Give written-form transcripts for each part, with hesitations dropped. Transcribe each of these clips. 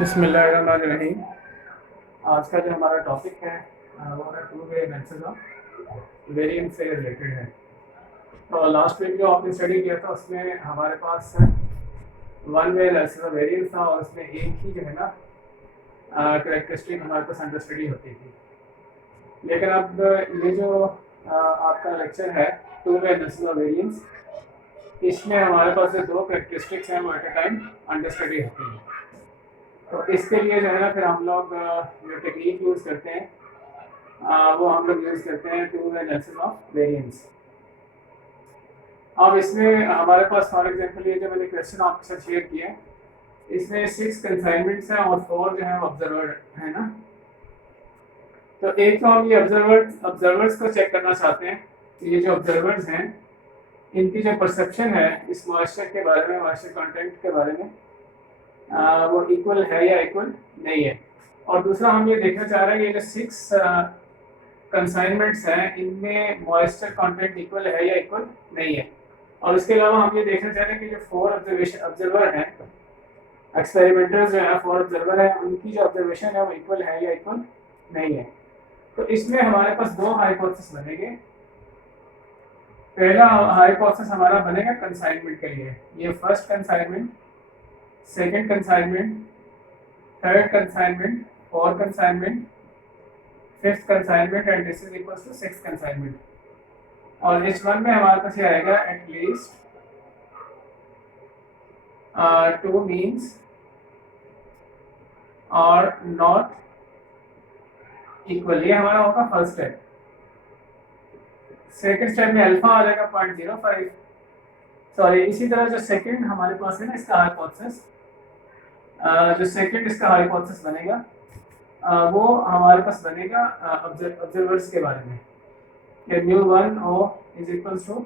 बिस्मिल्लाहिर्रहमानिर्रहीम। आज का जो हमारा टॉपिक है वो है two way analysis of variance से रिलेटेड है। तो लास्ट वीक जो आपने स्टडी किया था उसमें हमारे पास one way analysis of variance था और उसमें एक ही जो है ना करेक्टरिस्टिक हमारे पास अंडर स्टडी होती थी। लेकिन अब ये जो आपका लेक्चर है two way analysis of variance, इसमें हमारे पास जो दो करेक्टरिस्टिक्स हैं वो at a time under study होती हैं। तो इसके लिए जो है ना फिर हम लोग जो टेक्निक यूज़ करते हैं वो हम लोग यूज़ करते हैं two way analysis of variance. अब इसमें हमारे पास फॉर एग्जांपल ये जो मैंने क्वेश्चन आपके साथ शेयर किया है, इसमें 6 कंसाइनमेंट्स हैं और 4 जो है वो ऑब्जर्वर है ना। तो एक तो हम ये ऑब्जर्वर्स को चेक करना चाहते हैं कि ये जो ऑब्जर्वर्स हैं इनकी जो परसेप्शन है इस मॉइस्चर के बारे में, मॉइस्चर कंटेंट के बारे में वो इक्वल है या इक्वल नहीं है। और दूसरा हम ये देखना चाह रहे हैं ये जो 6 कंसाइनमेंट्स हैं इनमें मॉइस्चर कंटेंट इक्वल है या इक्वल नहीं है। और उसके अलावा हम ये देखना चाह रहे हैं कि जो 4 ऑब्जर्वर हैं, एक्सपेरिमेंटर्स जो हैं 4 ऑब्जर्वर हैं, उनकी जो ऑब्जर्वेशन है वो इक्वल है या इक्वल नहीं है। तो इसमें हमारे पास दो हाइपोथेसिस बनेंगे। पहला हाइपोथेसिस हमारा बनेगा कंसाइनमेंट के लिए, ये first consignment, second consignment, third consignment, fourth consignment, fifth consignment and this is equals to sixth consignment. और H1 में हमारे पास ये आएगा एटलीस्ट 2 मीन्स और नॉट इक्वल, ये हमारा होगा फर्स्ट स्टेप। सेकेंड स्टेप में अल्फा आ जाएगा 0.05। सॉरी, इसी तरह जो सेकेंड हमारे पास है ना इसका हाइपोथेसिस, जो सेकेंड इसका हाइपोथेसिस बनेगा वो हमारे पास बनेगा ऑब्जर्वर्स के बारे में कि μ1 is equals to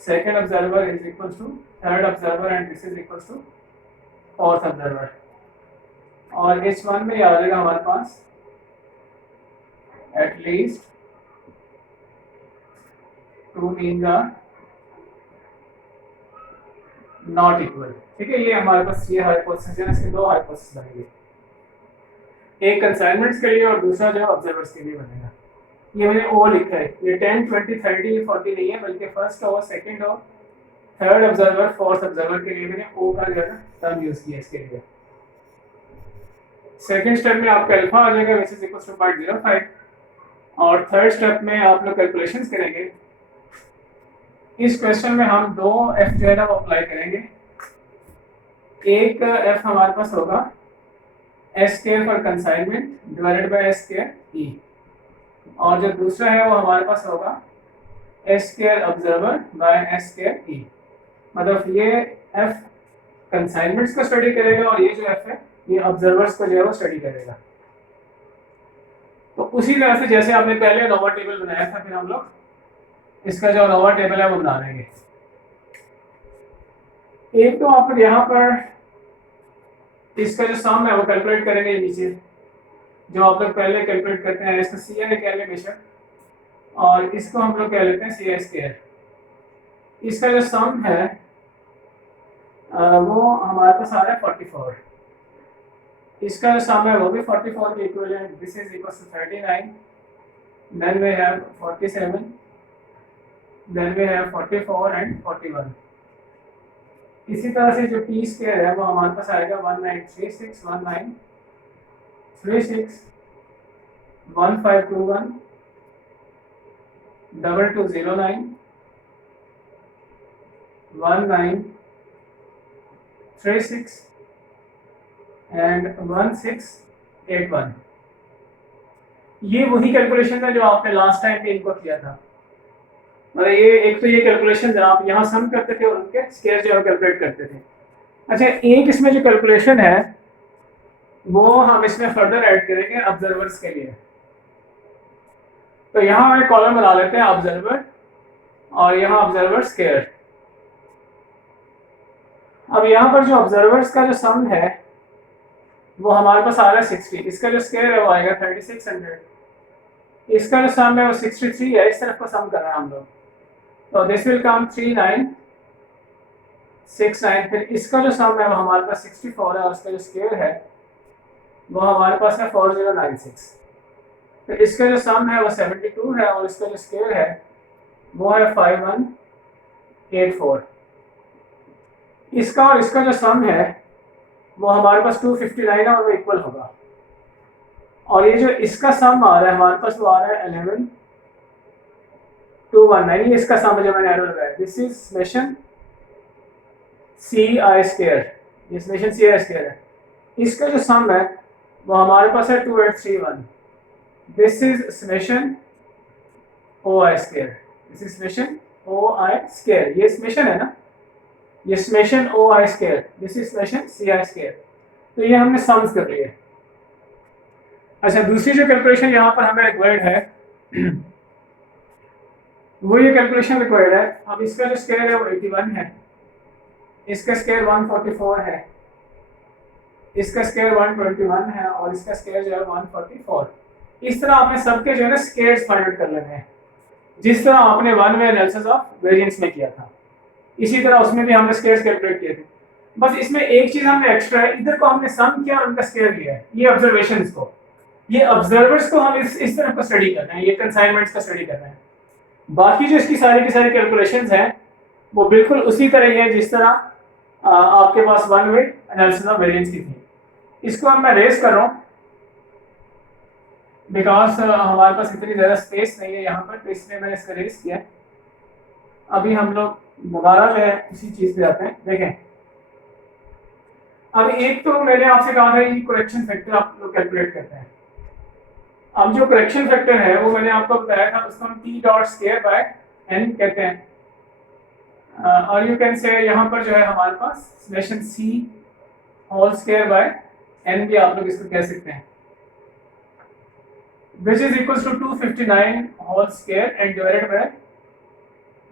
second observer is equals to third observer and this is equals to fourth observer. और H1 में आ जाएगा हमारे पास at least 2 means are not equal. ठीक है, ये हमारे पास ये हाइपोथेसिस है, इसके दो हाइपोथेसिस बनेंगे, एक कंसाइनमेंट्स के लिए और दूसरा जो ऑब्जर्वर्स के लिए बनेगा। ये मैंने ओ लिखा है, ये 10, 20, 30, 40 नहीं है, बल्कि फर्स्ट हो, सेकंड हो, थर्ड ऑब्जर्वर, फोर्थ ऑब्जर्वर के लिए मैंने ओ का जो है टर्म यूज किया इसके लिए। सेकंड स्टेप में आपका अल्फा आ जाएगा विच इज इक्वल टू 0.05 और थर्ड स्टेप में आप लोग कैलकुलेशंस करेंगे। इस क्वेश्चन में हम दो एफ जो है ना वो अप्लाई करेंगे। एक एफ हमारे पास होगा S square for consignment divided by S square E, और जो दूसरा है वो हमारे पास होगा S square observer by S square E. मतलब ये एफ कंसाइनमेंट्स को स्टडी करेगा और ये जो एफ है ये ऑब्जर्वर्स को जो है वो स्टडी करेगा। तो उसी तरह से जैसे आपने पहले अनोवा टेबल बनाया था, फिर हम लोग इसका जो अनोवा टेबल है वो बना लेंगे। एक तो आप लोग यहाँ पर इसका जो सम है वो कैलकुलेट करेंगे नीचे, जो आप लोग पहले कैलकुलेट करते हैं, इसका सी आई कह लें बेशक, और इसको हम लोग कह लेते हैं सी आई स्क्वायर। इसका जो सम है वो हमारे पास आ रहा है 44। इसका जो सम है वो भी 44 के equivalent, this is equal to 39, then we have 47, then we have 44 and 41। इसी तरह से जो टी स्क्वायर है वो हमारे पास आएगा 1936, 1936, 1521, 2209, 1936 एंड 1681। ये वही कैलकुलेशन है जो आपने लास्ट टाइम पे इनको किया था। मतलब ये एक तो ये कैलकुलेशन आप यहाँ सम करते थे और उनके स्क्वायर जो है कैलकुलेट करते थे। अच्छा, एक इसमें जो कैलकुलेशन है वो हम इसमें फर्दर ऐड करेंगे ऑब्जर्वर्स के लिए। तो यहाँ हम एक कॉलम बना लेते हैं ऑब्जर्वर और यहाँ ऑब्जर्वर स्क्वायर। अब यहाँ पर जो ऑब्जर्वर्स का जो सम है वो हमारे पास आ रहा है 60, इसका जो स्क्वायर है वो आएगा 3600, इसका जो सम है वो 63 है, इस तरफ का सम कर रहे हैं हम लोग। तो दिस विल कम 3969। फिर इसका जो सम है वो हमारे पास 64 है और इसका जो स्क्वायर है वो हमारे पास है 4096। तो इसका जो सम है वो 72 है और इसका जो स्केयर है वो है 5184। इसका और इसका जो सम है वो हमारे पास 259 है और वो इक्वल होगा। और ये जो इसका सम आ रहा है हमारे पास वो आ रहा है 11219। ये इसका सम जो मैंने एरो लगाया, this is summation C I square, ये समेशन सी आई स्केयर है। इसका जो सम है वो हमारे पास है 2831। This is summation O I square, this is summation O I square. ये समेशन है ना, ये summation O I square, this is summation C I square. तो ये हमने सम्स कर लिए। अच्छा, दूसरी जो कैलकुलेशन यहाँ पर हमें रिक्वायर्ड है वो ये कैलकुलेशन रिक्वायर्ड है। अब इसका जो स्केयर है वो 81 है, इसका स्केयर 144 है, इसका स्केयर 121 है और इसका स्केयर जो है 144। इस तरह आपने सबके जो है ना स्केयर्स फाइंड आउट कर लेने हैं, जिस तरह आपने one way analysis of variance में किया था, इसी तरह उसमें भी हमने स्केयर्स कैलकुलेट किए थे। बस इसमें एक चीज हमने एक्स्ट्रा है, इधर को हमने सम किया और उनका स्केयर लिया है। ये ऑब्जर्वेशंस को, ये ऑब्जर्वर्स को हम इस तरह को स्टडी कर रहे हैं, ये कंसाइनमेंट्स का स्टडी कर रहे हैं। बाकी जो इसकी सारी की सारी कैलकुलेशंस हैं वो बिल्कुल उसी तरह ही है जिस तरह आपके पास one way analysis of variance की थी। इसको अब मैं रेस कर रहा हूँ बिकॉज हमारे पास इतनी ज़्यादा स्पेस नहीं है यहाँ पर, तो इसलिए मैंने इसका रेस किया। अभी हम लोग दोबारा जो है उसी चीज़ पे जाते हैं। देखें, अब एक तो मैंने आपसे कहा था ये करेक्शन फैक्टर आप लोग कैलकुलेट करते हैं। अब जो करेक्शन फैक्टर है वो मैंने आपको बताया था, उसको हम T dot square by N कहते हैं। और यू कैन से यहाँ पर जो है हमारे पास summation C whole square by N भी आप लोग इसको कह सकते हैं, which is equals to 259 whole square and divided by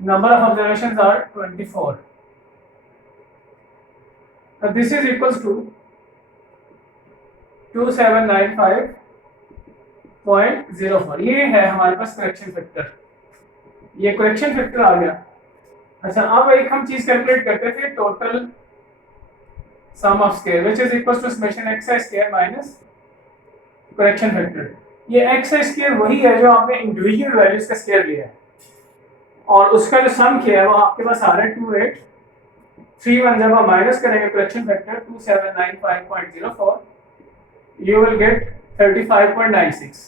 number of observations are 24. So this is equals to 2795.04। ये है हमारे पास करेक्शन फैक्टर, ये करेक्शन फैक्टर आ गया। अच्छा, अब एक हम चीज कैलकुलेट करते थे, total sum of square which is equals to summation xi square minus correction factor. ये xi स्केयर वही है जो आपने इंडिविजुअल वैल्यूज का स्केयर लिया है और उसका जो सम किया है वो आपके पास आ रहा है 2831। जब आप माइनस करेंगे correction factor 2795.04 you will get 35.96।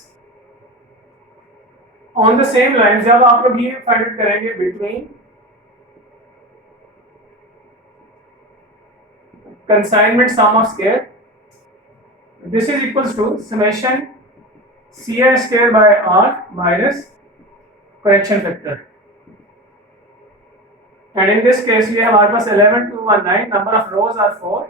On the same line जब आप लोग ये फाइंड आउट करेंगे between consignment sum of square, this is equals to summation ci square by r minus correction factor। and in this case ये हमारे पास 11219, number of rows are 4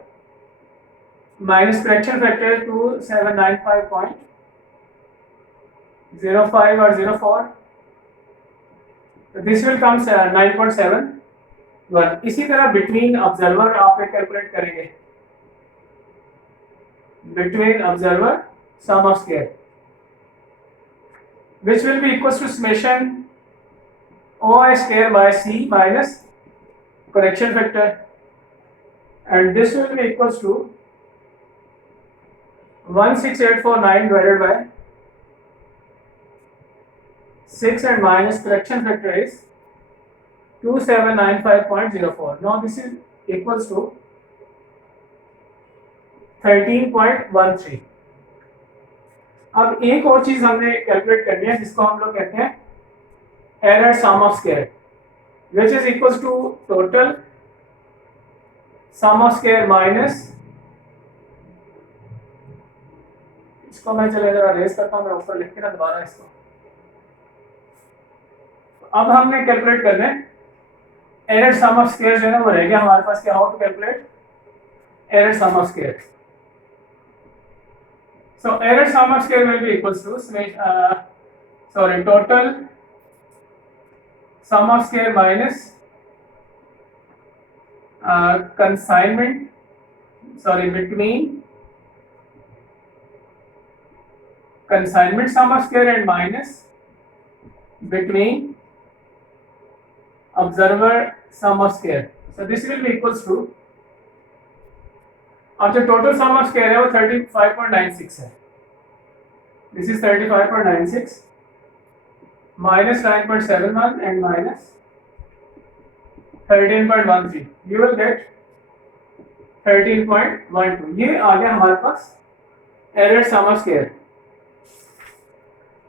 minus correction factor 2795.05 or 04, so this will come 9.7। इसी तरह between observer आप calculate करेंगे, between observer sum of square which will be equals to summation OI square by C minus correction factor, and this will be equals to 16849 divided by 6 and minus correction factor is 2795.04। now this is equals to 13.13। अब एक और चीज हमने calculate करनी है जिसको हम लोग कहते हैं error sum of square which is equals to total sum of square minus, इसको मैं चले जरा रेस करता हूँ, मैं ऊपर लिख के ना दोबारा इसको। अब हमने कैलकुलेट करना है एरर सम ऑफ स्केयर जो है वो रह गया हमारे पास। क्या how to calculate error sum of square. so error sum of square will be equals to total sum of square minus between consignment sum of square and minus between observer sum of square। so this will be equals to अब जो total sum of square है वो 35.96 है। This is 35.96 minus 9.71 and minus 13.13, you will get 13.12। ये आ गया हमारे पास error sum of square.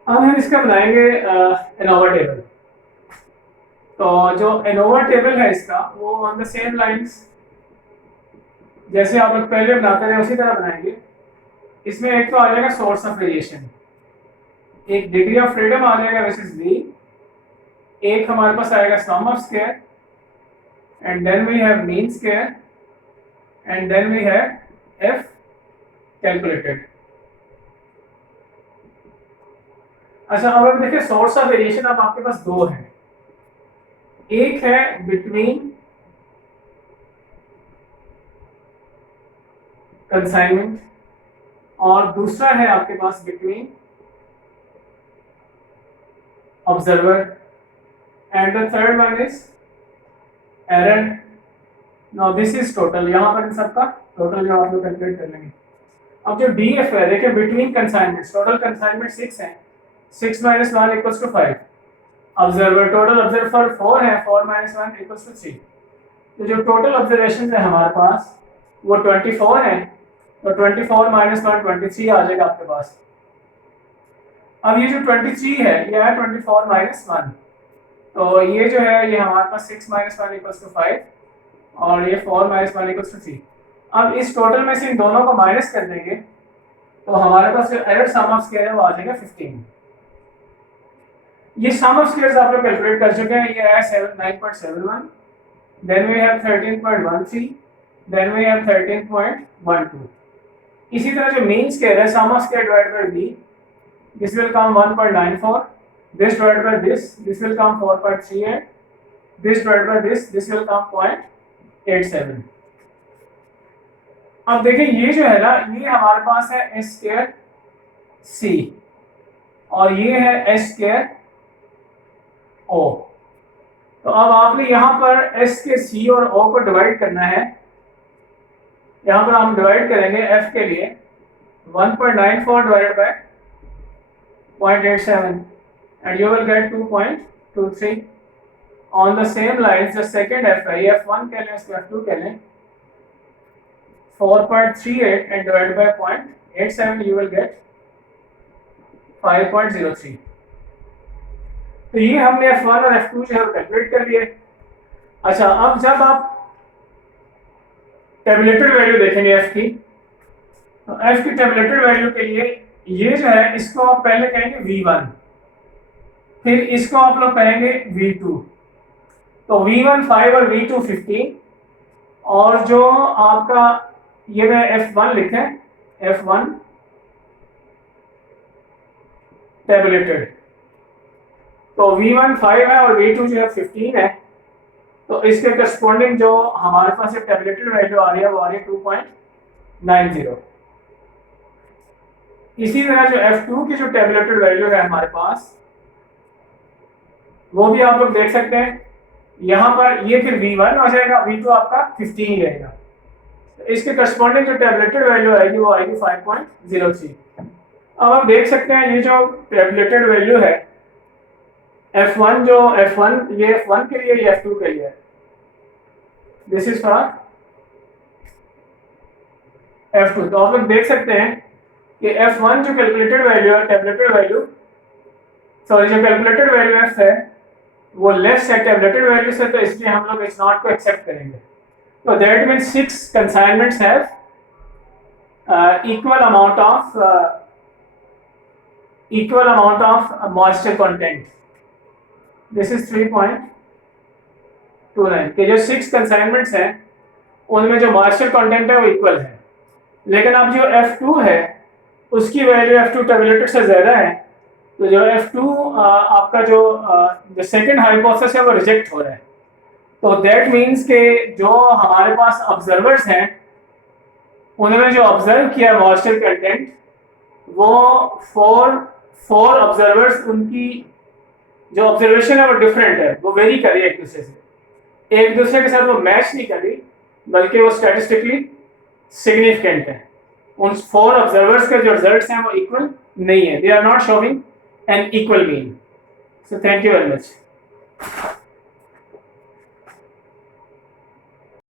अब हम इसका बनाएंगे एनोवा टेबल। तो जो एनोवा टेबल है इसका वो ऑन द सेम लाइंस जैसे आप लोग पहले बनाते रहे उसी तरह बनाएंगे। इसमें एक तो आ जाएगा सोर्स ऑफ वेरिएशन, एक डिग्री ऑफ फ्रीडम आ जाएगा विच इज v, एक हमारे पास आएगा sum of square, and then we have mean square, and then we have f calculated. अच्छा, अब हम देखिए सोर्स ऑफ वेरिएशन अब आपके पास दो है, एक है बिटवीन कंसाइनमेंट और दूसरा है आपके पास between observer, and the third one is error. Now this is total, यहां पर इन सबका टोटल जो आप लोग कैलकुलेट कर लेंगे। अब जो DF है देखिए बिटवीन कंसाइनमेंट्स, टोटल कंसाइनमेंट 6 है, 6 minus 1 equals to 5। Observer total observer 4 है, 4 minus 1 equals to 3। तो जो टोटल ऑब्जर्वेशन है हमारे पास वो 24 है, तो 24 minus 1 23 आ जाएगा आपके पास। अब ये जो 23 है ये है 24 minus 1, तो ये जो है ये हमारे पास 6 minus 1 equals to 5 और ये 4 minus 1 equals to 3। अब इस टोटल में से इन दोनों को माइनस कर देंगे तो हमारे पास जो एरर सम ऑफ स्क्वायर है वो आ जाएगा 15। ये सम ऑफ स्क्वायर्स आप लोग कैलकुलेट कर चुके हैं, ये है 9.71, then we have 13.13, then we have 13.12। इसी तरह जो मीन स्क्वायर है sum of square divided by b, this will come 1.94, this divided by this will come 4.38, this divided by this will come 0.87। अब देखिए ये जो है ना ये हमारे पास है s स्क्वायर c और ये है s स्क्वायर o। तो अब आपने यहाँ पर s के c और o को डिवाइड करना है। यहाँ पर हम डिवाइड करेंगे f के लिए 1.94 divided by 0.87 and you will get 2.23। on the same lines the second f है, ये f1 कह लें इसको f2 कह लें, 4.38 and divided by 0.87 you will get 5.03। तो ये हमने f1 और f2 जो है कैलकुलेट कर लिए। अच्छा, अब जब आप टेबुलेटेड वैल्यू देखेंगे f की, तो f की टेबुलेटेड वैल्यू के लिए ये जो है इसको आप पहले कहेंगे v1, फिर इसको आप लोग कहेंगे v2। तो v1 5 और v2 15, और जो आपका ये मैं f1 लिखें, f1 टेबुलेटेड, तो v1 5 है और v2 जो है 15 है, तो इसके करस्पॉन्डिंग जो हमारे पास एक टेबुलेटेड वैल्यू आ रही है वो आ रही है 2.90। इसी तरह जो f2 की जो टेबुलेटेड वैल्यू है हमारे पास वो भी आप लोग देख सकते हैं, यहाँ पर ये फिर v1 हो जाएगा, v2 आपका 15 ही रहेगा। तो इसके करस्पॉन्डिंग जो टेबुलेटेड वैल्यू आएगी वो आएगी 5.03। अब हम देख सकते हैं ये जो टेबुलेटेड वैल्यू है f1, जो f1 ये f1 के लिए, ये f2 के लिए, दिस इज फॉर f2। तो आप लोग देख सकते हैं कि f1 जो कैलकुलेटेड वैल्यू है, टेबुलेटेड वैल्यू, सॉरी जो कैलकुलेटेड वैल्यू f है वो लेस है टेबुलेटेड वैल्यू से, तो इसलिए हम लोग इस नॉट को एक्सेप्ट करेंगे। तो that means 6 consignments have equal amount of moisture content। This is 3.29 के जो 6 कंसाइनमेंट्स हैं उनमें जो मॉइस्चर कंटेंट है वो इक्वल है, लेकिन अब जो f2 है उसकी वैल्यू f2 टेबुलेटेड से ज़्यादा है, तो जो f2 आपका जो सेकंड हाइपोथेसिस है वो रिजेक्ट हो रहा है। तो दैट मींस के जो हमारे पास ऑब्जर्वर्स हैं उन्होंने जो ऑब्जर्व किया मॉइस्चर कंटेंट वो फोर ऑब्जर्वर्स, उनकी जो ऑब्जर्वेशन है वो डिफरेंट है, वो वेरी कर रही है एक दूसरे से, एक दूसरे के साथ वो मैच नहीं कर रही, बल्कि वो स्टैटिस्टिकली सिग्निफिकेंट है। उन 4 ऑब्जर्वर्स के जो रिजल्ट्स हैं वो इक्वल नहीं है, they are not showing an equal mean. So thank you very much.